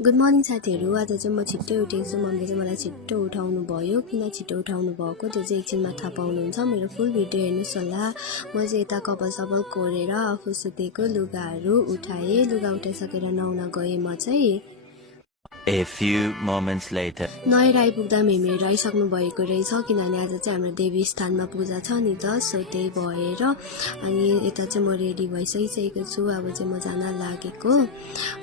Good morning साथीहरू। आज चाहिँ म छिट्टो उठेको छु। मम्मीले चाहिँ मलाई छिट्टो उठाउनु भयो। किन छिट्टो उठाउनु भएको त्यो चाहिँ एकछिनमा थाहा पाउनुहुन्छ। मेरो फुल भिडियो हेर्नुहोस् होला। म चाहिँ यता कपाल सपाल कोरेर आफू सुतेको लुगाहरू उठाएँ। लुगा उठाइसकेर नुहाउन गएँ म चाहिँ। A few moments later. नुहाएर आइपुग्दा मेमेहरू आइसक्नु भएको रहेछ, किनभने आज चाहिँ हाम्रो देवी स्थानमा पूजा छ नि त, सो त्यही भएर। अनि यता चाहिँ म रेडी भइसकिसकेको छु। अब चाहिँ म जान लागेको।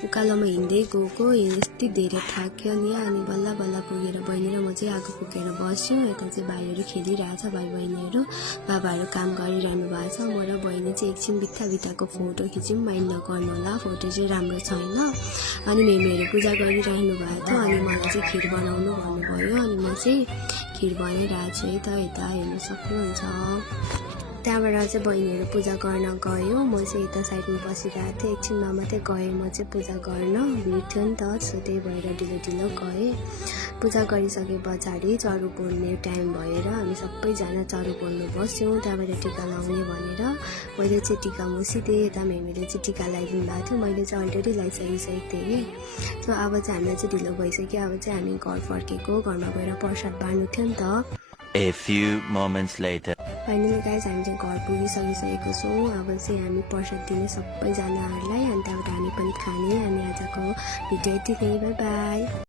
उकालोमा हिँड्दै गएको, यति धेरै थाक्यो नि। अनि बल्ल बल्ल पुगेर बहिनी र म चाहिँ आगो पुगेर बस्यौँ। यता चाहिँ भाइहरू खेलिरहेछ, भाइ बहिनीहरू। बाबाहरू काम गरिरहनु भएको छ। म र बहिनी चाहिँ एकछिन बित्थाको फोटो खिच्यौँ, माइन्ड नगर्नु होला, फोटो चाहिँ राम्रो छैन। अनि मेमेहरू पूजा गरिरहनु भएको थियो। अनि मलाई चाहिँ खिर बनाउनु भन्नुभयो। अनि म चाहिँ खिर बनाइरहेको छु है त, यता हेर्नु सक्नुहुन्छ। त्यहाँबाट चाहिँ बहिनीहरू पूजा गर्न गयो। म चाहिँ यता साइडमा बसिरहेको थिएँ। एकछिनमा मात्रै गएँ म चाहिँ पूजा गर्न, भिड थियो नि त, सो त्यही भएर ढिलो गएँ। पूजा गरिसके पछाडि चरु पोल्ने टाइम भएर हामी सबैजना चरु पोल्नु बस्यौँ। त्यहाँबाट टिका लाउने भनेर मैले चाहिँ टिका मुसिदिएँ। यता मेमेले चाहिँ टिका लगाइदिनु भएको थियो। मैले चाहिँ अलरेडी लगाइसकेको थिएँ। सो अब चाहिँ हामीलाई चाहिँ ढिलो भइसक्यो। अब चाहिँ हामी घर फर्केको, घरमा गएर प्रसाद बाँड्नु थियो नि त। A few moments later. Finally guys हामी चाहिँ घर पुगिसकेको छौँ। अब चाहिँ हामी प्रसाद दिने सबैजनाहरूलाई, अनि त्यहाँबाट हामी पनि खाने। अनि आजको भिडियो यति नै, बाई बाई।